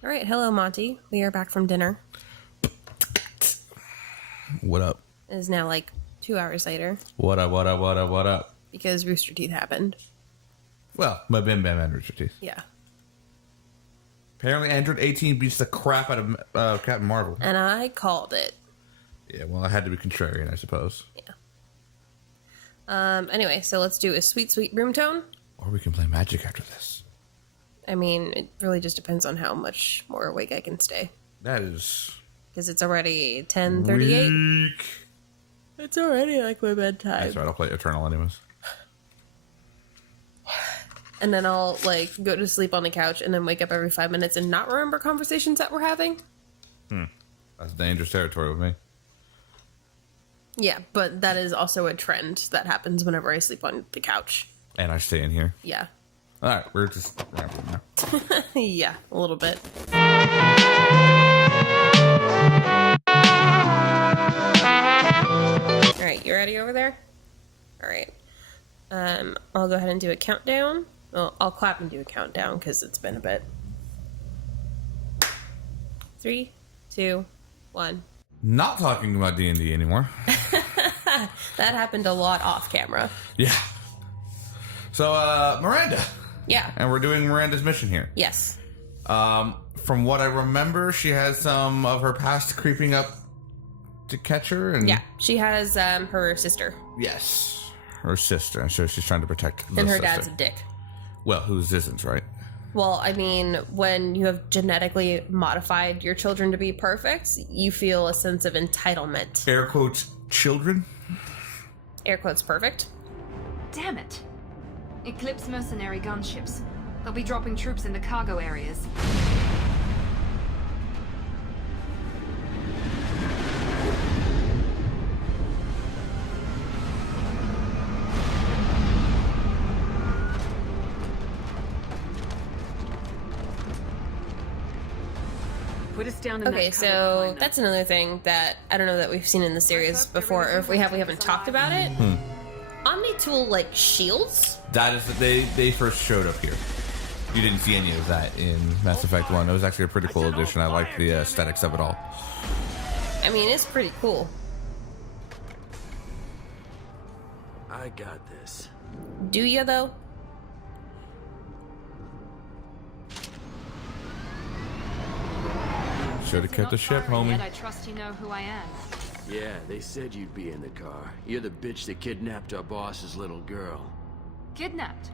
All right, hello, Monty. We are back from dinner. What up? It is now like 2 hours later. What up? Because Rooster Teeth happened. Well, my Bim Bam and Rooster Teeth. Yeah. Apparently Android 18 beats the crap out of Captain Marvel. And I called it. Yeah, well, I had to be contrarian, I suppose. Yeah. Anyway, so let's do a sweet, sweet room tone. Or we can play Magic after this. I mean, it really just depends on how much more awake I can stay. That is... Because it's already 10:38. weak. It's already like my bedtime. That's right, I'll play Eternal anyways. And then I'll like go to sleep on the couch and then wake up every 5 minutes and not remember conversations that we're having. That's dangerous territory with me. Yeah, but that is also a trend that happens whenever I sleep on the couch. And I stay in here. Yeah. Alright, we're just rambling now. Yeah, a little bit. Alright, you ready over there? Alright. I'll go ahead and do a countdown. Well, I'll clap and do a countdown because it's been a bit. 3, 2, 1. Not talking about D&D anymore. That happened a lot off camera. Yeah. So, Miranda. Yeah. And we're doing Miranda's mission here. Yes. From what I remember, she has some of her past creeping up to catch her. And Yeah. She has her sister. yes, her sister. I'm sure she's trying to protect the And her sister. dad's a dick. Well, whose isn't, right? Well, I mean, when you have genetically modified your children to be perfect, you feel a sense of entitlement. Air quotes, children? Air quotes perfect. Damn it. Eclipse mercenary gunships. They'll be dropping troops in the cargo areas. Put us down in Okay, that so that's another thing that I don't know that we've seen in the series before, or if we have, we haven't talked about it. Omni-tool, like, shields? That is, they first showed up here. You didn't see any of that in Mass Effect 1. It was actually a pretty cool addition. I like the aesthetics of it all. I mean, it's pretty cool. I got this. Do you, though? Should have kept the ship, homie. Yet I trust you know who I am. Yeah, they said you'd be in the car. You're the bitch that kidnapped our boss's little girl. Kidnapped.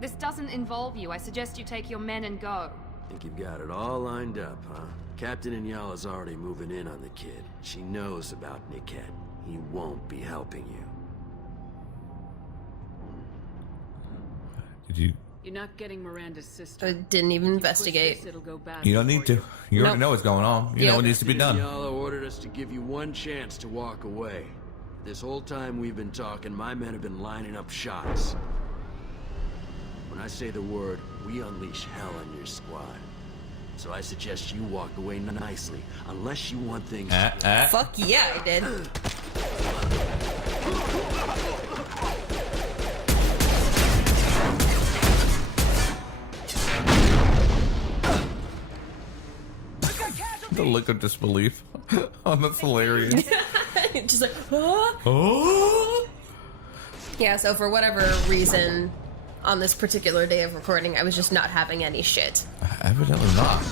This doesn't involve you. I suggest you take your men and go. Think you've got it all lined up, huh? Captain Inyala's already moving in on the kid. She knows about Niket. He won't be helping you. Did you? You're not getting Miranda's sister. I didn't even investigate. It'll go bad You don't need to. You already Nope. know what's going on. You know what needs to be Captain done. Inyala ordered us to give you one chance to walk away. This whole time we've been talking, my men have been lining up shots. When I say the word, we unleash hell on your squad. So I suggest you walk away nicely, unless you want things to Fuck yeah, I did. The look of disbelief. Oh, that's hilarious. Just like, ah. Oh! Yeah, so for whatever reason, on this particular day of recording, I was just not having any shit. Evidently not.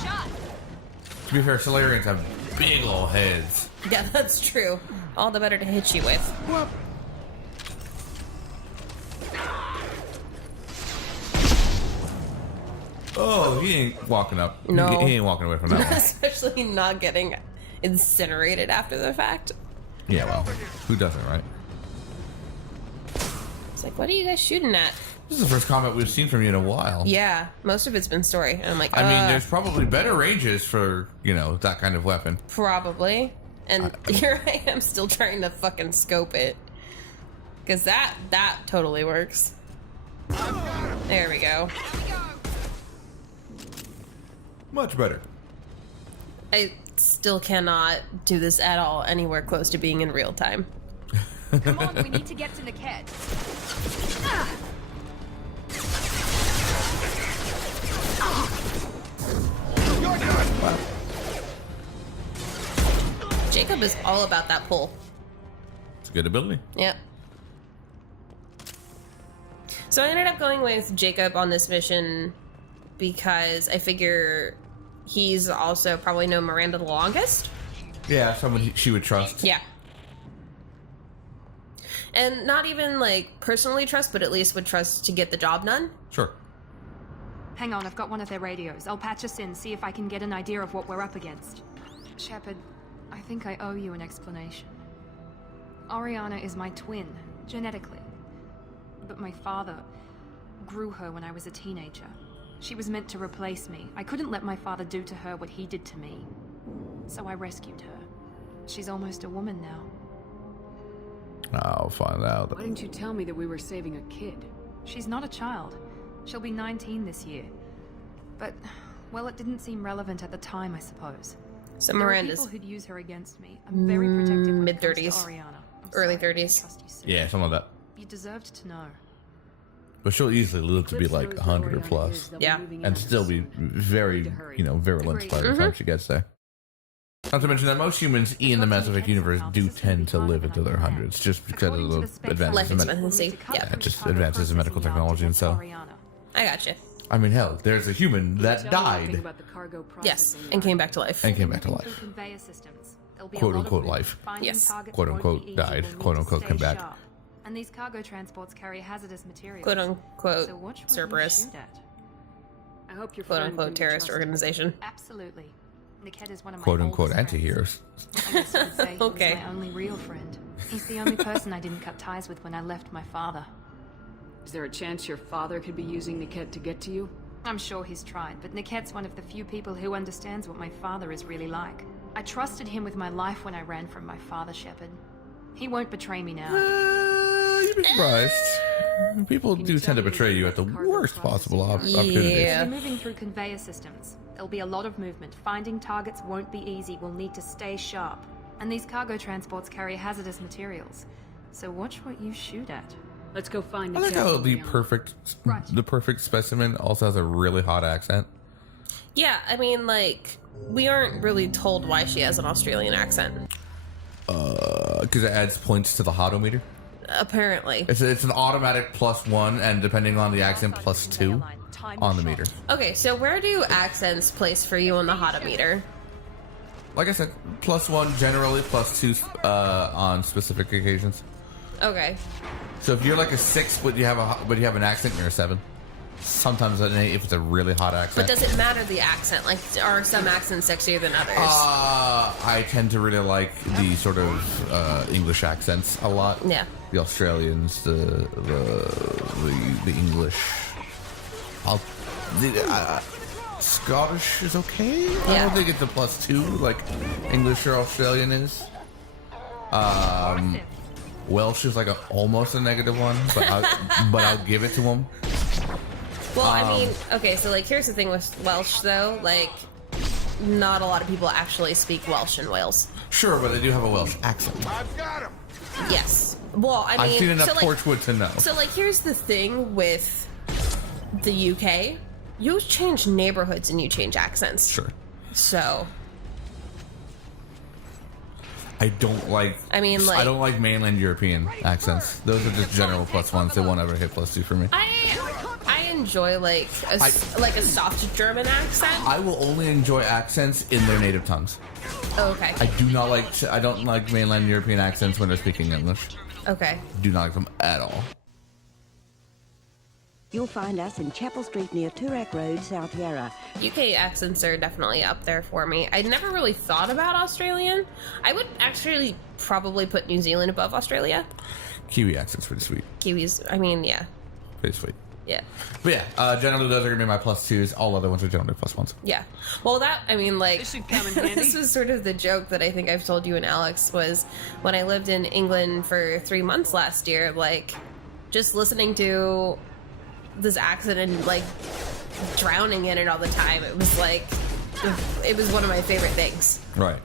To be fair, Solarians have big ol' heads. Yeah, that's true. All the better to hit you with. Oh, he ain't walking up. No. He ain't walking away from that one. Especially not getting incinerated after the fact. Yeah, well, who doesn't, right? It's like, what are you guys shooting at? This is the first combat we've seen from you in a while. Yeah, most of it's been story. And I'm like, I mean, there's probably better ranges for, you know, that kind of weapon. probably. And here I am still trying to fucking scope it. Because that totally works. There we go. Much better. I still cannot do this at all anywhere close to being in real time. Come on, we need to get to Niket. Wow. Jacob is all about that pull. It's a good ability. Yep. So I ended up going with Jacob on this mission because I figure he's also probably known Miranda the longest. Yeah, someone she would trust. Yeah. And not even, like, personally trust, but at least would trust to get the job done. Sure. Hang on, I've got one of their radios. I'll patch us in, see if I can get an idea of what we're up against. Shepard, I think I owe you an explanation. Oriana is my twin, genetically. But my father grew her when I was a teenager. She was meant to replace me. I couldn't let my father do to her what he did to me. So I rescued her. She's almost a woman now. I'll find out. Why didn't you tell me that we were saving a kid? She's not a child. She'll be 19 this year. But, well, it didn't seem relevant at the time, I suppose. So There are Miranda's people who'd use her against me. I'm very protective when it comes to mid-30s. Oriana. I'm Early sorry, I didn't 30s. trust you sooner. Yeah, something like that. You deserved to know. But she'll easily live to be Eclipse like knows 100 or where Oriana plus. is. They'll Yeah. moving in And on still us. be very, virulent Agreed. by the time she gets there. Not to mention that most humans in the Mass Effect universe do tend to live into their hundreds just because of the advances Life in expectancy. Yeah, just advances in medical technology and so. I gotcha. I mean, hell, there's a human that Tell me anything died, about the cargo Yes, processing and came line. back to life. and came back to life. Quote, unquote, life. Yes. Quote, unquote, died. Quote, unquote, come back. And these cargo transports carry hazardous materials. Quote unquote, So watch what you Cerberus. shoot at. I hope your Quote friend unquote, can be terrorist trusted. organization. Absolutely. Niket is one of my Quote, unquote, oldest friends. anti-heroes. I guess you could say he Okay. was my only real friend. He's the only person I didn't cut ties with when I left my father. Is there a chance your father could be using Niket to get to you? I'm sure he's tried, but Niket's one of the few people who understands what my father is really like. I trusted him with my life when I ran from my father, Shepard. He won't betray me now. You'd be surprised. People do tend to betray you at the worst possible opportunities. Yeah. We're moving through conveyor systems. There'll be a lot of movement. Finding targets won't be easy. We'll need to stay sharp. And these cargo transports carry hazardous materials. So watch what you shoot at. Let's go find I like Niket. how Oriana. the perfect specimen also has a really hot accent. Yeah, I mean, like, we aren't really told why she has an Australian accent. Because it adds points to the hotometer. Apparently. It's an automatic +1, and depending on the accent, +2 on the meter. Okay, so where do accents place for you on the hotometer? Like I said, +1 generally, +2 on specific occasions. Okay. So if you're like a 6, but you have an accent, you're a 7. Sometimes an 8 if it's a really hot But accent. does it matter the accent? Like, are some accents sexier than others? I tend to really like the sort of English accents a lot. Yeah. The Australians, the English. Scottish is okay. I Yeah. don't think it's a +2 like English or Australian is. Welsh is like almost a -1, but I'll give it to them. Well, I mean, okay, so, like, here's the thing with Welsh, though. Like, not a lot of people actually speak Welsh in Wales. Sure, but they do have a Welsh accent. Yes. Well, I mean... I've seen enough so, like, Torchwood to know. So, like, here's the thing with the UK. You change neighborhoods and you change accents. Sure. So, I don't like. I mean, like... I don't like mainland European accents. Those are just general +1s. They won't ever hit +2 for me. I enjoy, like, a soft German accent. I will only enjoy accents in their native tongues. Oh, okay. I don't like mainland European accents when they're speaking English. Okay. Do not like them at all. You'll find us in Chapel Street near Toorak Road, South Yarra. UK accents are definitely up there for me. I never really thought about Australian. I would actually probably put New Zealand above Australia. Kiwi accent's pretty sweet. Kiwis, I mean, yeah. Pretty sweet. Yeah. But yeah, generally those are gonna be my +2s. All other ones are generally +1s. Yeah. Well, that, I mean, like, This should come in handy. this was sort of the joke that I think I've told you and Alex was when I lived in England for 3 months last year, like, just listening to this accent and, like, drowning in it all the time. It was, like, it was one of my favorite things. Right.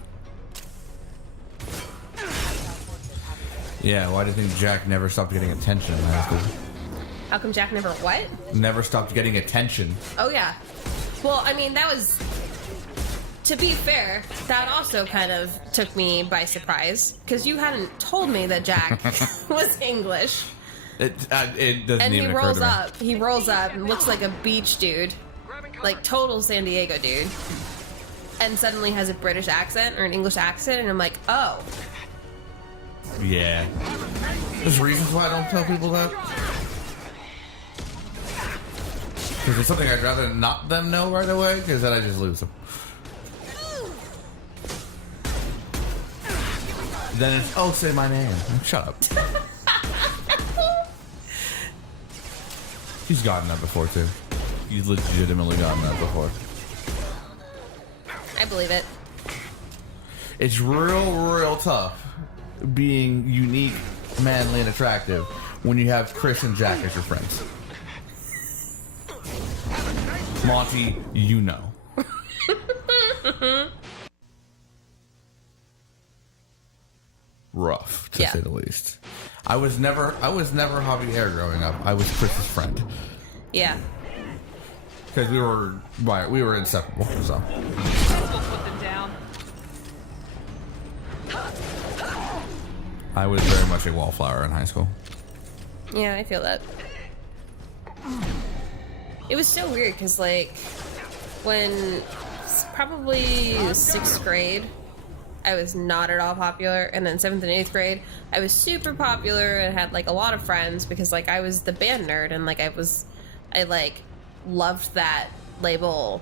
Yeah, why do you think Jack never stopped getting attention? How come Jack never what? Never stopped getting attention. Oh, yeah. Well, I mean, that was... to be fair, that also kind of took me by surprise because you hadn't told me that Jack was English. It doesn't And even occur to me. He rolls up and looks like a beach dude, like total San Diego dude, and suddenly has a British accent or an English accent, and I'm like, oh. Yeah. There's reasons why I don't tell people that. Because it's something I'd rather not them know right away, because then I just lose them. Then it's, oh, say my name. Shut up. He's gotten that before, too. He's legitimately gotten that before. I believe it. It's real tough being unique, manly, and attractive when you have Chris and Jack as your friends. Monty, you know. Rough, to say the least. I was never Javier growing up. I was Chris's friend. Yeah. Because we were inseparable, so. We'll put them down. I was very much a wallflower in high school. Yeah, I feel that. It was so weird because, like, when probably 6th grade, I was not at all popular, and then 7th and 8th grade, I was super popular and had like a lot of friends because like I was the band nerd, and like I loved that label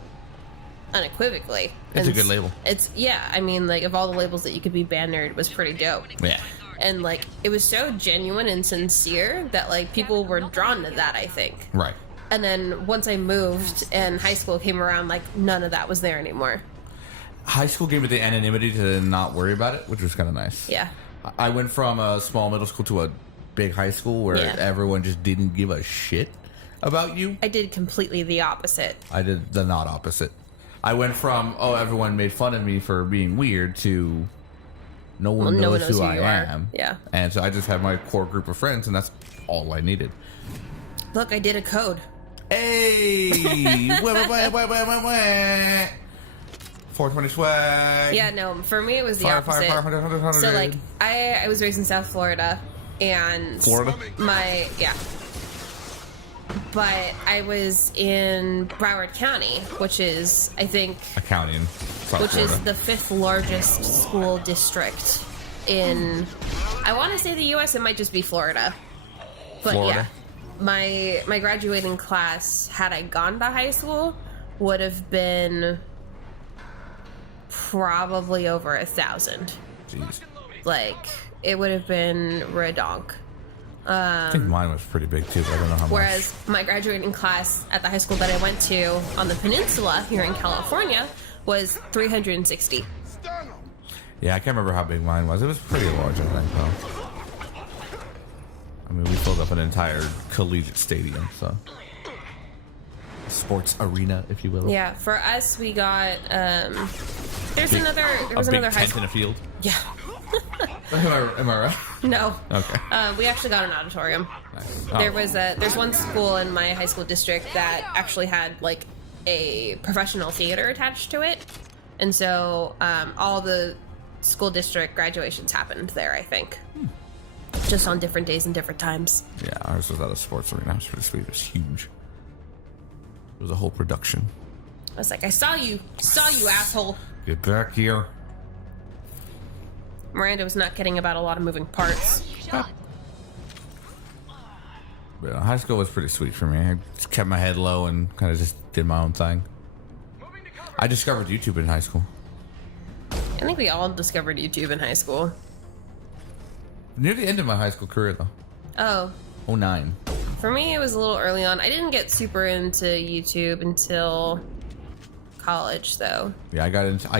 unequivocally. It's And a good label. It's I mean, like, of all the labels that you could be band nerd, it was pretty dope. Yeah. And like it was so genuine and sincere that like people were drawn to that, I think. Right. And then once I moved and high school came around, like none of that was there anymore. High school gave me the anonymity to not worry about it, which was kind of nice. Yeah. I went from a small middle school to a big high school where everyone just didn't give a shit about you. I did completely the opposite. I did the not opposite. I went from, oh, everyone made fun of me for being weird to no one knows who I am. Yeah. And so I just had my core group of friends, and that's all I needed. Look, I did a code. Hey! 420 swag. Yeah, no, for me it was the Fire, opposite. fire, 100. So like I was raised in South Florida, and Florida? but I was in Broward County, which is, I think, A county in South which Florida. is the 5th largest school district in, I want to say the U.S. It might just be Florida, but Florida. yeah, my graduating class, had I gone to high school, would have been probably over 1,000. Jeez. Like, it would have been redonk. I think mine was pretty big too, but I don't know how Whereas my graduating class at the high school that I went to on the peninsula here in California was 360. much. Yeah, I can't remember how big mine was. It was pretty large, I think, though. I mean, we filled up an entire collegiate stadium, so. Sports arena, if you will. Yeah, for us, we got, there was another tent high in school. a field. Yeah. Am I right? No. Okay. We actually got an auditorium. Nice. There's one school in my high school district that actually had like a professional theater attached to it, and so all the school district graduations happened there, I think. Just on different days and different times. Yeah, ours was at a sports arena. It was pretty sweet. It was huge. It was a whole production. I was like, I saw you, asshole. Get back here. Miranda was not kidding about a lot of moving parts. But high school was pretty sweet for me. I just kept my head low and kind of just did my own thing. I discovered YouTube in high school. I think we all discovered YouTube in high school. Near the end of my high school career, though. Oh, 09. for me, it was a little early on. I didn't get super into YouTube until college, though. Yeah, I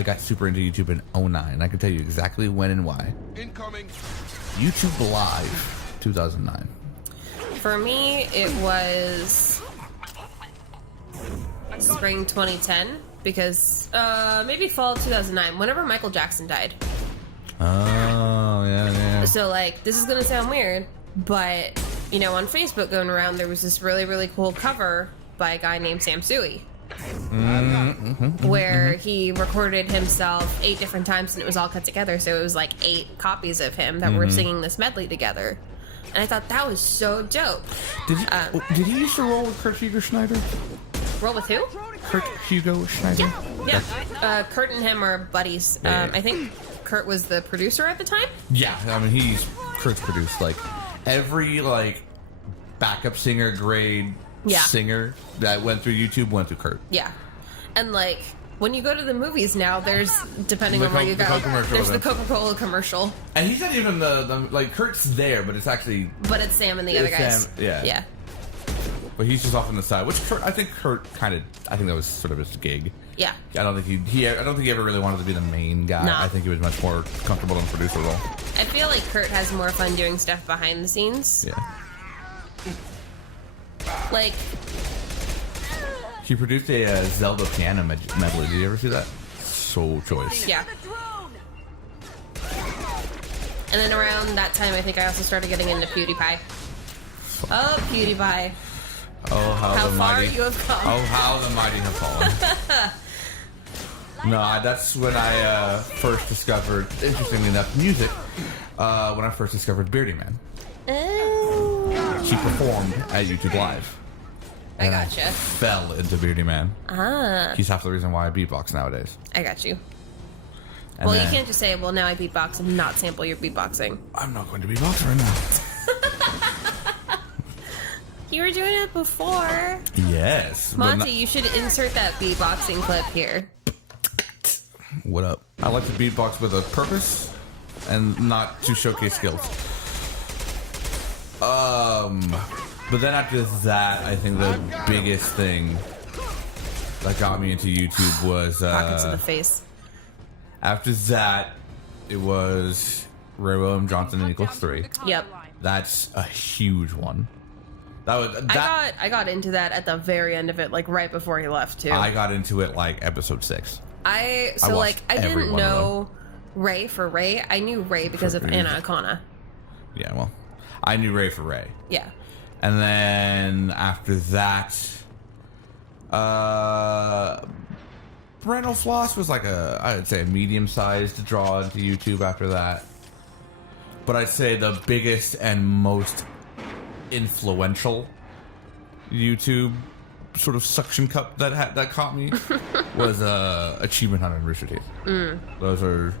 got super into YouTube in 09. I can tell you exactly when and why. Incoming. YouTube Live, 2009. For me, it was spring 2010, because maybe fall 2009, whenever Michael Jackson died. Oh, yeah. So, like, this is gonna sound weird, but, you know, on Facebook going around, there was this really, really cool cover by a guy named Sam Sui. where he recorded himself 8 different times and it was all cut together. So it was like 8 copies of him that were singing this medley together. And I thought that was so dope. Did he used to roll with Kurt Hugo Schneider? Roll with who? Kurt Hugo Schneider? Yeah. Kurt and him are buddies. Yeah. I think Kurt was the producer at the time. Yeah, I mean, Kurt's produced, like, every, like, backup singer grade singer that went through YouTube went through Kurt. Yeah. And, like, when you go to the movies now, there's, depending on where you go, there's the Coca-Cola commercial. And he's not even the like, Kurt's there, but it's actually... But it's Sam and the other guys. Sam, yeah. Yeah. But he's just off on the side, which I think Kurt kind of... I think that was sort of his gig. Yeah. I don't think he ever really wanted to be the main guy. No. I think he was much more comfortable in the producer role. I feel like Kurt has more fun doing stuff behind the scenes. Yeah. Like... He produced a Zelda piano medley. Did you ever see that? So choice. Yeah. And then around that time, I think I also started getting into PewDiePie. Oh, PewDiePie. Oh, how the far mighty, you have come. Oh, how the mighty have fallen. No, that's when I first discovered, interestingly enough, music. When I first discovered Beardy Man. Oh. She performed at YouTube Live. I gotcha. I fell into Beardy Man. Ah. He's half the reason why I beatbox nowadays. I got you. And well, then, you can't just say, well, now I beatbox and not sample your beatboxing. I'm not going to beatbox right now. You were doing it before. Yes. Monty, you should insert that beatboxing clip here. What up? I like to beatbox with a purpose and not to showcase skills. But then after that, I think the biggest thing that got me into YouTube was Pockets of the face. After that, it was Ray William Johnson and Equals 3. Yep. That's a huge one. I got into that at the very end of it, like right before he left too. I got into it like episode 6. I watched every didn't one of know Ray for Ray. I knew Ray because of Anna Akana. Yeah, well, I knew Ray for Ray. Yeah. And then after that, Brandel Floss was like I would say a medium-sized draw into YouTube after that. But I'd say the biggest and most influential YouTube sort of suction cup that caught me was Achievement Hunter and Rooster Teeth. Those are...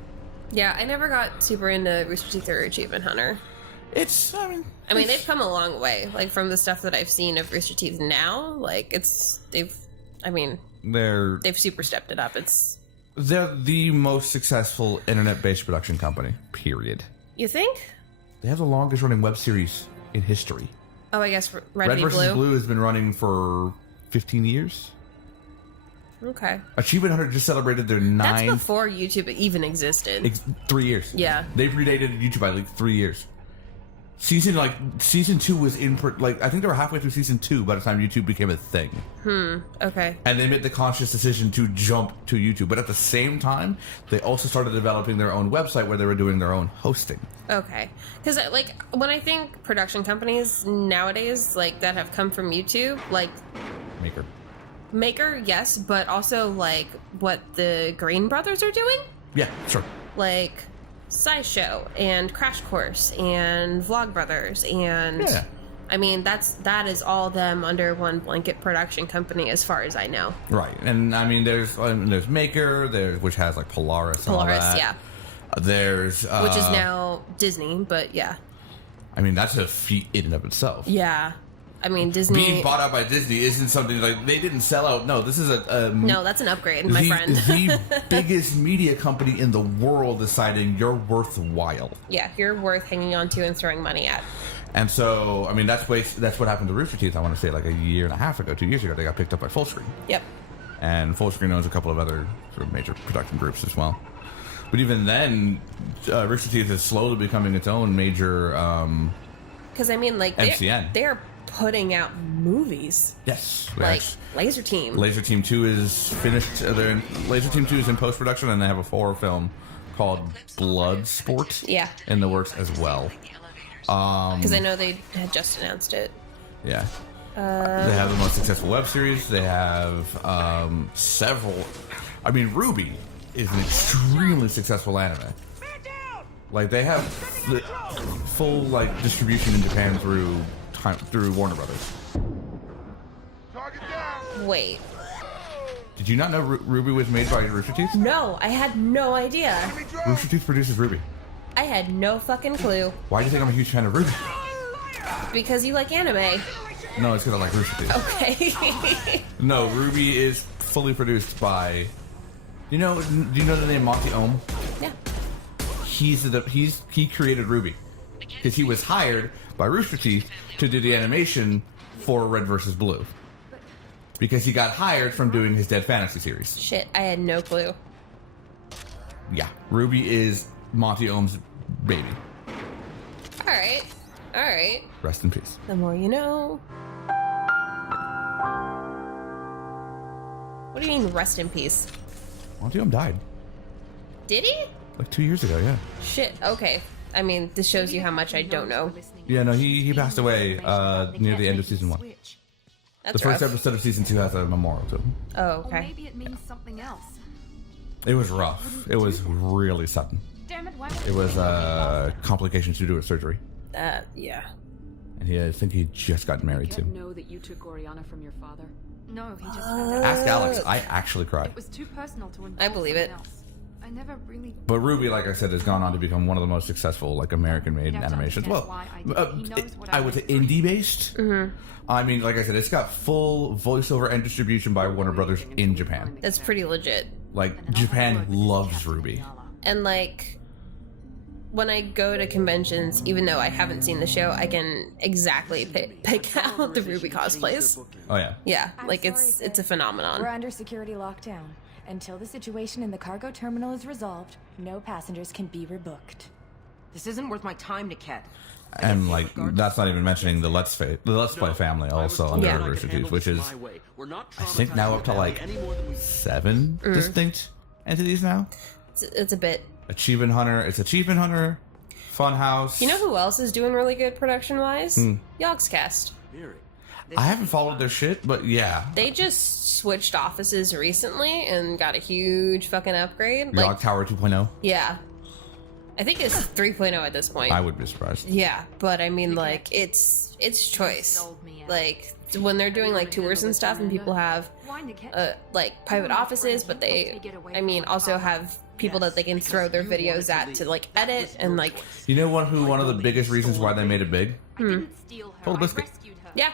Yeah, I never got super into Rooster Teeth or Achievement Hunter. I mean, they've come a long way. Like, from the stuff that I've seen of Rooster Teeth now, like, they've super stepped it up. They're the most successful internet-based production company, period. You think? They have the longest running web series in history. Oh, I guess Red v. vs. Blue has been running for 15 years. Okay. Achievement Hunter just celebrated their 9th... That's before YouTube even existed. 3 years. Yeah. They predated YouTube by like 3 years. Season 2 was I think they were halfway through season 2 by the time YouTube became a thing. Okay. And they made the conscious decision to jump to YouTube. But at the same time, they also started developing their own website where they were doing their own hosting. Okay. Because, like, when I think production companies nowadays, like, that have come from YouTube, like... Maker, yes, but also, like, what the Green Brothers are doing? Yeah, sure. Like... SciShow and Crash Course and Vlogbrothers and I mean that is all them under one blanket production company as far as I know. Right, and I mean there's Maker, which has like Polaris, and all that. Yeah. There's which is now Disney, but yeah. I mean that's a feat in and of itself. Yeah. I mean, Disney... Being bought out by Disney isn't something like... They didn't sell out. No, this is no, that's an upgrade, my friend. The biggest media company in the world deciding you're worthwhile. Yeah, you're worth hanging on to and throwing money at. And so, I mean, that's what happened to Rooster Teeth, I want to say, like a year and a half ago, 2 years ago. They got picked up by Fullscreen. Yep. And Fullscreen owns a couple of other sort of major production groups as well. But even then, Rooster Teeth is slowly becoming its own major... Because, I mean, like... MCN. They're putting out movies. Yes. Like Laser Team. Laser Team 2 is finished. Laser Team 2 is in post-production, and they have a horror film called Bloodsport in the works as well. Because I know they had just announced it. Yeah. They have the most successful web series. They have several. I mean, Ruby is an extremely successful anime. Like, they have the full like distribution in Japan through Warner Brothers. Wait. Did you not know Ruby was made by Rooster Teeth? No, I had no idea. Rooster Teeth produces Ruby. I had no fucking clue. Why do you think I'm a huge fan of Ruby? Because you like anime. No, it's because I like Rooster Teeth. Okay. No, Ruby is fully produced by. Do you know the name Monty Ohm? Yeah. He created Ruby because he was hired by Rooster Teeth to do the animation for Red vs. Blue. Because he got hired from doing his Dead Fantasy series. Shit, I had no clue. Yeah, Ruby is Monty Ohm's baby. Alright. Alright. Rest in peace. The more you know. What do you mean, rest in peace? Monty Ohm died Did he? like 2 years ago, yeah. Shit, okay. I mean, this shows you how much I don't know. Yeah, no, he passed away near the end of season 1. That's The first rough. episode of season 2 has a memorial to him. Oh, Or okay. maybe it means something else. It was rough. It was really sudden. Damn it, why It was complications due to a surgery. Yeah. And I think he just got married Can't too. know that you took Oriana from your father. No, he just found out. Ask Alex. I actually cried. It was too personal to involve I believe it. someone else. I never really... But Ruby, like I said, has gone on to become one of the most successful like American-made You'd have to animations. understand Well, why I did it. He knows what I I would say went through. indie-based. Mm-hmm. I mean, like I said, it's got full voiceover and distribution by Warner Brothers in Japan. That's pretty legit. Like, Japan loves Ruby. And, like, when I go to conventions, even though I haven't seen the show, I can exactly pick out the Ruby cosplays. Oh yeah. Yeah, I'm like, sorry, it's a We're phenomenon. under security lockdown. Until the situation in the cargo terminal is resolved, no passengers can be rebooked. This isn't worth my time, Niket. And like, that's not even mentioning the Let's Play family also under Yeah. Rooster Teeth, which is I think now up to like 7 distinct entities now. It's a bit. Achievement Hunter. It's Achievement Hunter, Funhouse. You know who else is doing really good production-wise? Yogscast. I haven't followed their shit, but yeah. They just switched offices recently and got a huge fucking upgrade. Yog Like, Tower 2.0. yeah. I think it's 3.0 at this point. I would be surprised. Yeah, but I mean, like, it's choice. Like, when they're doing, like, tours and stuff and people have, like, private offices, but they, I mean, also have people that they can throw their videos at to, like, edit and, like... You know one of the biggest reasons why they made it big? I didn't steal her. Total I Biscuit. rescued her. Yeah,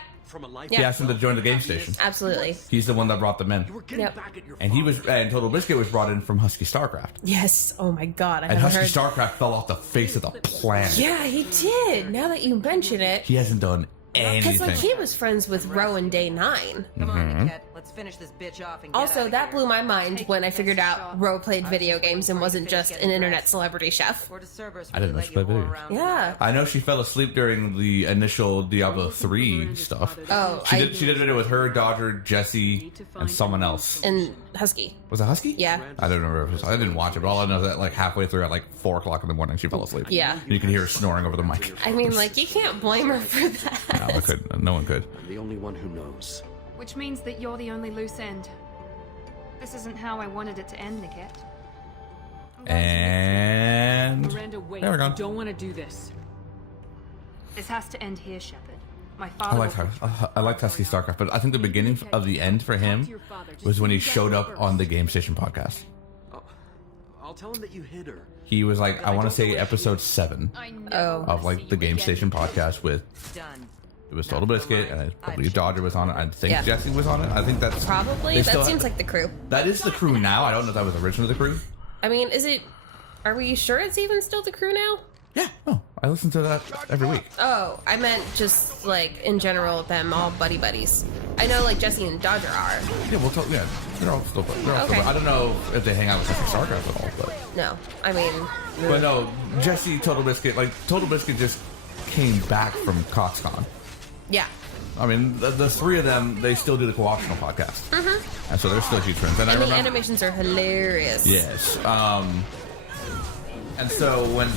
He yeah, asked him to join the game station. absolutely. He's the one that brought them in. Yep. And Total Biscuit was brought in from Husky StarCraft. Yes, oh my god, I And haven't Husky heard... StarCraft fell off the face of the planet. Yeah, he did, now that you mention it. He hasn't done Because, like, anything. he was friends with Rowan Day 9. Come on, Niket. Let's finish this bitch off and get Also, outta that here. blew my mind when I figured out Ro played video games and wasn't just an internet celebrity chef. Or does Cerberus I didn't know really she let you played whore video around Yeah. the I know she fell asleep during the initial Diablo 3 stuff. Oh, She did a video with her, Dodger, Jesse, and someone else. And Husky. Was it Husky? Yeah. I don't remember. I didn't watch it, but all I know is that like halfway through at like 4 o'clock in the morning, she fell asleep. Yeah. And you could hear her snoring over the mic. I mean, like, you can't blame her for that. No, I couldn't. No one could. I'm the only one who knows. Which means that you're the only loose end. This isn't how I wanted it to end, Niket. And Miranda, wait. there we go. You don't want to do this. This has to end here, Shepard. My I father. liked her. I liked Husky StarCraft, but I think the beginning of the end for him was when he showed up on the Game Station podcast. I'll tell him that you hid her. He was like, I want to say episode 7 Oh. of like the Game Station podcast with Done. it was Total Biscuit and I believe Dodger was on it. I think Yeah. Jesse was on it. I think that's Probably. they That still seems have- like the crew. that is the crew now. I don't know if that was originally the crew. I mean, is it... Are we sure it's even still the crew now? Yeah. No, I listen to that every week. Oh, I meant just, like, in general, them all buddies. I know, like, Jesse and Dodger are. Yeah, we'll talk. Yeah, they're all still. Okay. I don't know if they hang out with Husky StarCraft at all, but No, I mean... no, Jesse, Total Biscuit, like Total Biscuit just came back from CoxCon. Yeah. I mean, the three of them, they still do the co-optional podcast, and so they're still huge friends. And I And the remember, animations are hilarious. yes. And so when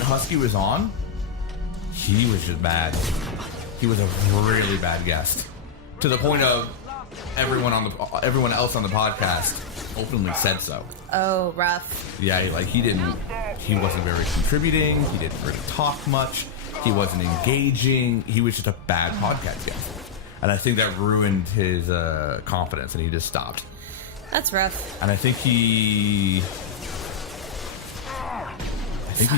Husky was on, he was just mad. he was a really bad guest, to the point of everyone else on the podcast openly said so. Oh, rough. Yeah, he wasn't very contributing. He didn't really talk much. He wasn't engaging. He was just a bad podcast guest. And I think that ruined his confidence, and he just stopped. That's rough. And I think he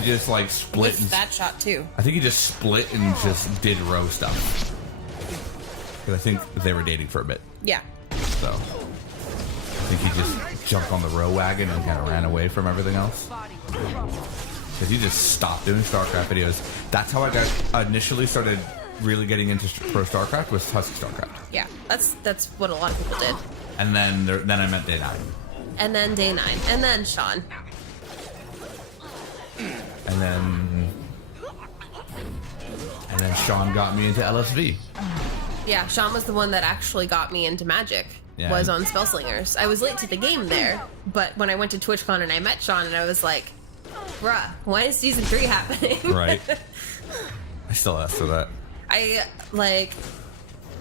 just like split. With that shot too. I think he just split and just did row stuff. Because I think they were dating for a bit. Yeah. So I think he just jumped on the row wagon and kind of ran away from everything else. Because he just stopped doing StarCraft videos. That's how I initially started really getting into pro StarCraft, was Husky StarCraft. Yeah, that's what a lot of people did. And then I met Day 9. And then Day 9. And then Sean. And then Sean got me into LSV. Yeah, Sean was the one that actually got me into Magic. Yeah. Was on Spellslingers. I was late to the game there, but when I went to TwitchCon and I met Sean, and I was like, bruh, why is Season 3 happening? Right. I still ask for that.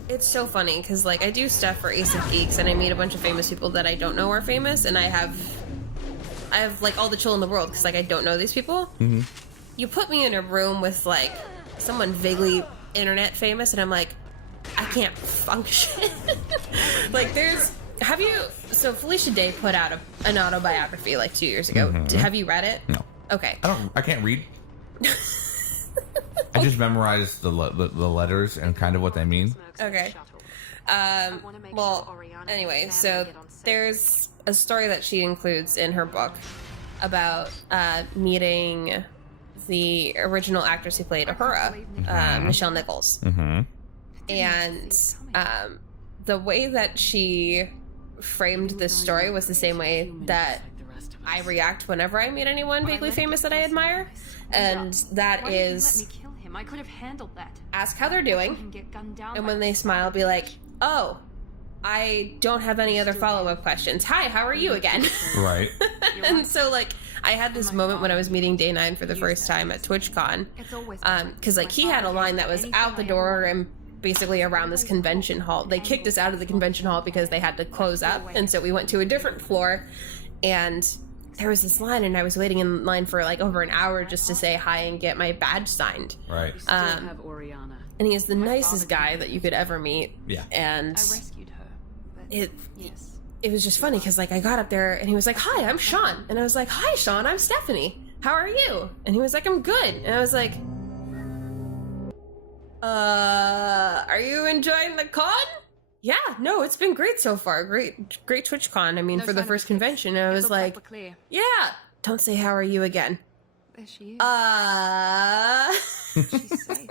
It's so funny, because, like, I do stuff for Ace of Geeks, and I meet a bunch of famous people that I don't know are famous, and I have like, all the chill in the world, because, like, I don't know these people. Mm-hmm. You put me in a room with, like, someone vaguely internet famous, and I'm like, I can't function. Like, so Felicia Day put out an autobiography, like, 2 years ago. Mm-hmm. Have you read it? No. Okay. I can't read. I just memorized the letters and kind of what they mean. Okay. Well, anyway, so there's a story that she includes in her book about meeting the original actress who played Uhura, Nichelle Nichols. Mm-hmm. And the way that she framed this story was the same way that I react whenever I meet anyone vaguely famous that I admire. And that is, I could have handled that. ask how they're doing, and when they smile, be like, oh, I don't have any other follow-up questions. Hi, how are you again? Right. And so, like, I had this moment when I was meeting Day 9 for the first time at TwitchCon, because, like, he had a line that was out the door and basically around this convention hall. They kicked us out of the convention hall because they had to close up, and so we went to a different floor, and there was this line, and I was waiting in line for, like, over an hour just to say hi and get my badge signed. Right. Have Oriana. And he is the nicest guy that you could ever meet. Yeah. And I rescued her. But it was just funny because, like, I got up there and he was like, hi, I'm Sean. And I was like, hi, Sean, I'm Stephanie. How are you? And he was like, I'm good. And I was like, are you enjoying the con? Yeah, no, it's been great so far. Great TwitchCon. I mean, No for the sign of first the kids. convention. And I It was looks like, we're clear. yeah, don't say how are you again. There she is. She's safe.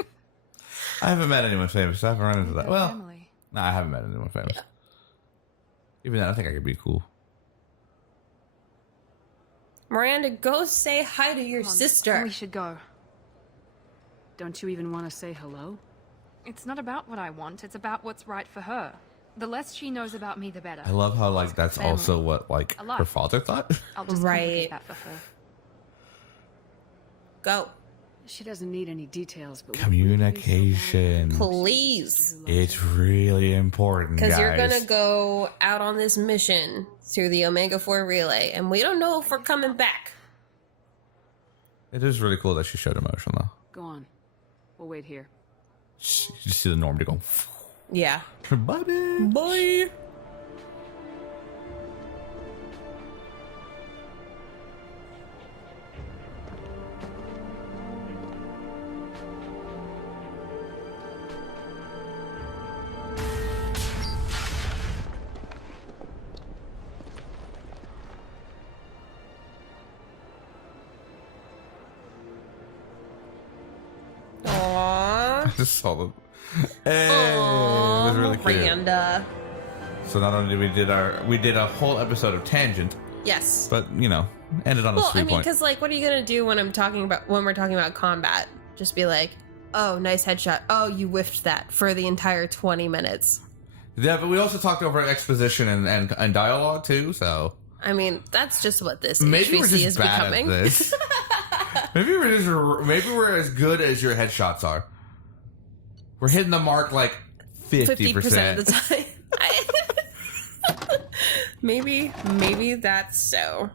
I haven't met anyone famous. I haven't run into that. Her Well, family. no, I haven't met anyone famous. Yeah. Even then, I think I could be cool. Miranda, go say hi to your Come on, sister. We should go. Don't you even want to say hello? It's not about what I want. It's about what's right for her. The less she knows about me, the better. I love how, like, that's Family. also what, like, A lot. her father thought. I'll just Right. complicate that for her. Go. She doesn't need any details, but Communication. Please. It's really important, guys. Because you're going to go out on this mission through the Omega-4 relay, and we don't know if we're coming back. It is really cool that she showed emotion, though. Go on. We'll wait here. You just see the Normandy going, Yeah. bye, bitch. Bye. Aww. I just saw them. Hey, it was really cute. Miranda. So not only did we did a whole episode of Tangent, Yes. but ended on a Well, sweet I mean, point. because, like, what are you gonna do when we're talking about combat? Just be like, oh, nice headshot. Oh, you whiffed that for the entire 20 minutes. Yeah, but we also talked over exposition and dialogue too. So I mean, that's just what this maybe we're HVC just is bad becoming. at this. maybe we're as good as your headshots are. We're hitting the mark like 50% of the time. Maybe that's so.